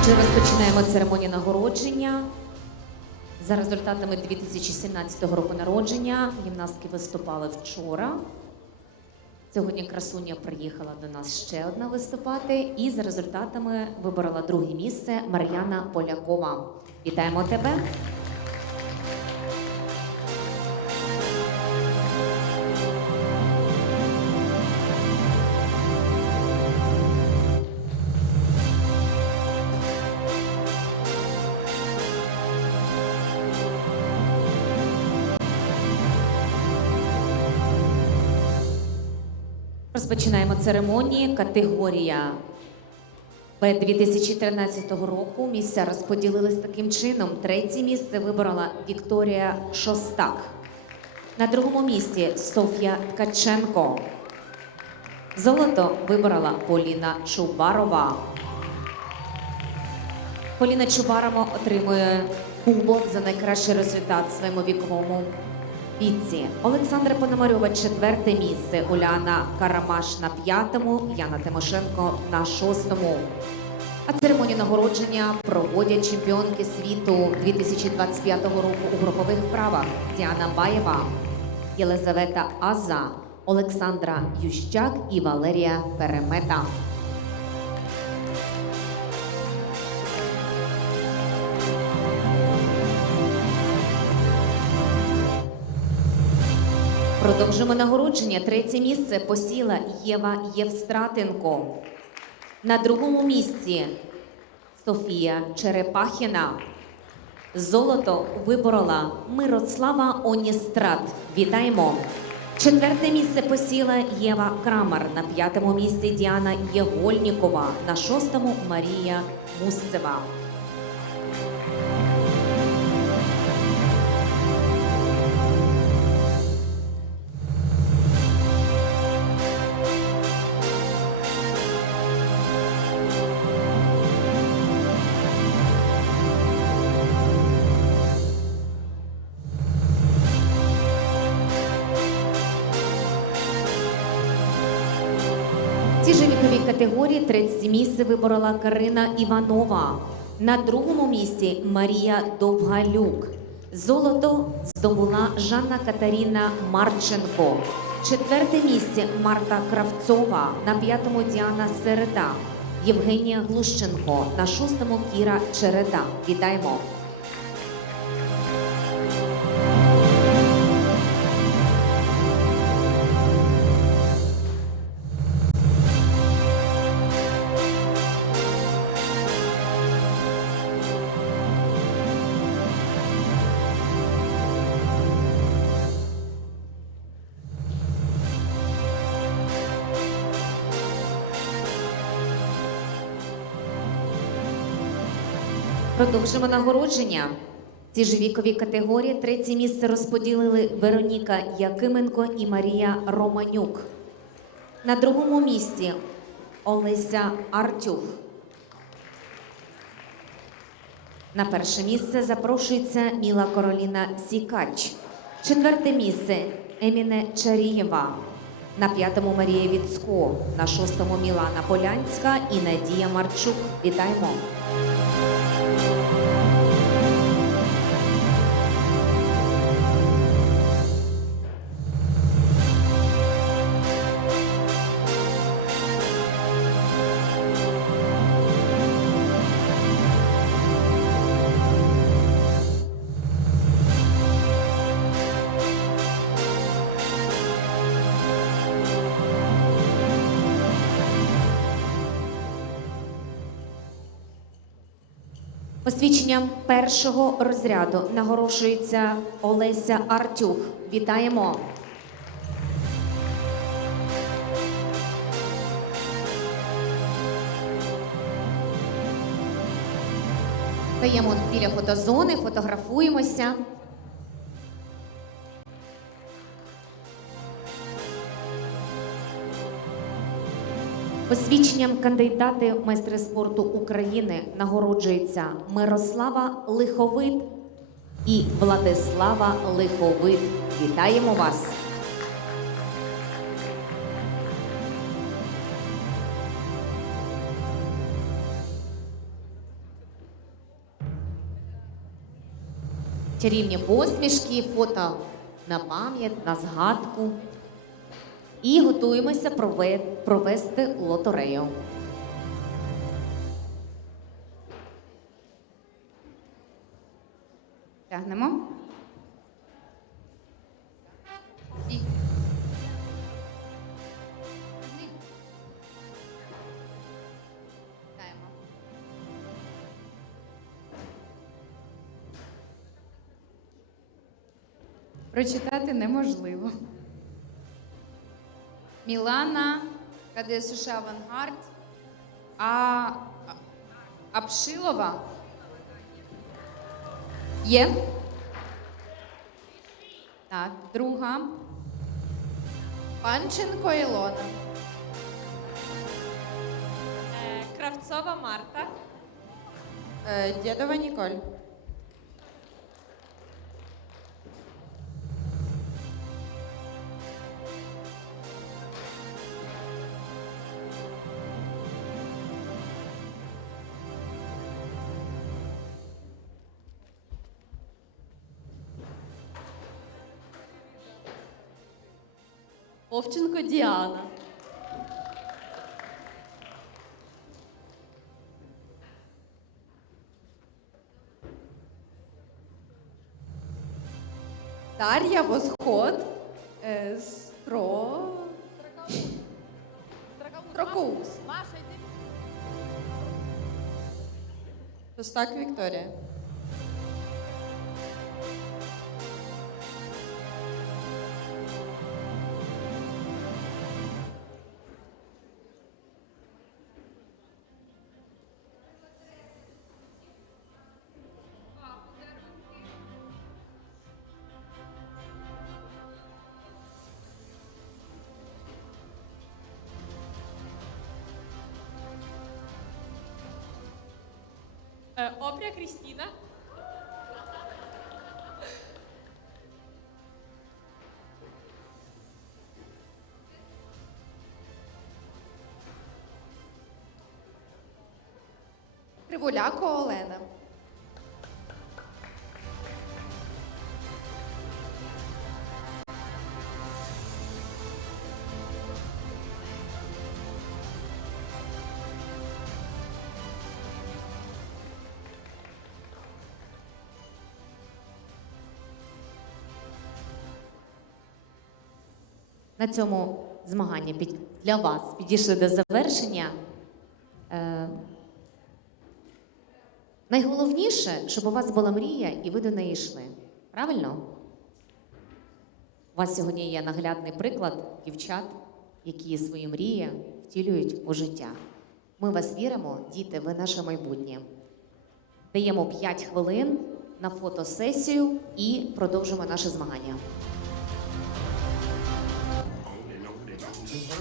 Отже, розпочинаємо церемонію нагородження. За результатами 2017 року народження гімнастки виступали вчора. Сьогодні красуня приїхала до нас ще одна виступати, і за результатами виборола друге місце Мар'яна Полякова. Вітаємо тебе! Розпочинаємо церемонії. Категорія Б 2013 року. Місця розподілились таким чином. Третє місце виборола Вікторія Шостак. На другому місці Софія Ткаченко. Золото виборола Поліна Чубарова. Поліна Чубарова отримує кубок за найкращий результат в своєму віковому віці. Олександра Пономарьова четверте місце. Уляна Карамаш на п'ятому, Яна Тимошенко на шостому. А церемонію нагородження проводять чемпіонки світу 2025 року у групових вправах Діана Баєва, Єлизавета Аза, Олександра Ющак і Валерія Перемета. Продовжимо нагородження. Третє місце посіла Єва Євстратенко. На другому місці Софія Черепахіна. Золото виборола Мирослава Оністрат. Вітаємо! Четверте місце посіла Єва Крамар. На п'ятому місці Діана Єгольнікова. На шостому Марія Мусцева. Категорії третє місце виборола Карина Іванова. На другому місці Марія Довгалюк. Золото здобула Жанна Катаріна Марченко. Четверте місце Марта Кравцова. На п'ятому Діана Середа. Євгенія Глущенко. На шостому Кіра Череда. Вітаємо! Продовжимо нагородження. В цій ж віковій категорії третє місце розподілили Вероніка Якименко і Марія Романюк. На другому місці Олеся Артюх. На перше місце запрошується Міла Короліна Сікач. Четверте місце Еміне Чарієва. На п'ятому Марія Віцко. На шостому Мілана Полянська і Надія Марчук. Вітаємо! Посвідченням першого розряду нагорошується Олеся Артюх. Вітаємо! Стаємо біля фотозони, фотографуємося. Посвідченням кандидати в майстри спорту України нагороджуються Мирослава Лиховит і Владислава Лиховит. Вітаємо вас! Чарівні посмішки, фото на пам'ять, на згадку. І готуємося провести лотерею. Тягнемо. Прочитати неможливо. Мілана, КДСШ Авангард, а а- Апшилова. Є. Так, друга. Панченко Ілона. Е, Кравцова Марта. Дєдова Ніколь. Овченко Діана. Дар'я Восход. Е, Стро... Строкоус. Шостак Вікторія. Е, Обря Крістіна. Кривуляко Олена. На цьому змагання для вас підійшли до завершення. Е, найголовніше, щоб у вас була мрія і ви до неї йшли. Правильно? У вас сьогодні є наглядний приклад дівчат, які свої мрії втілюють у життя. Ми вас віримо, діти, ви наше майбутнє. Даємо 5 хвилин на фотосесію і продовжимо наше змагання. to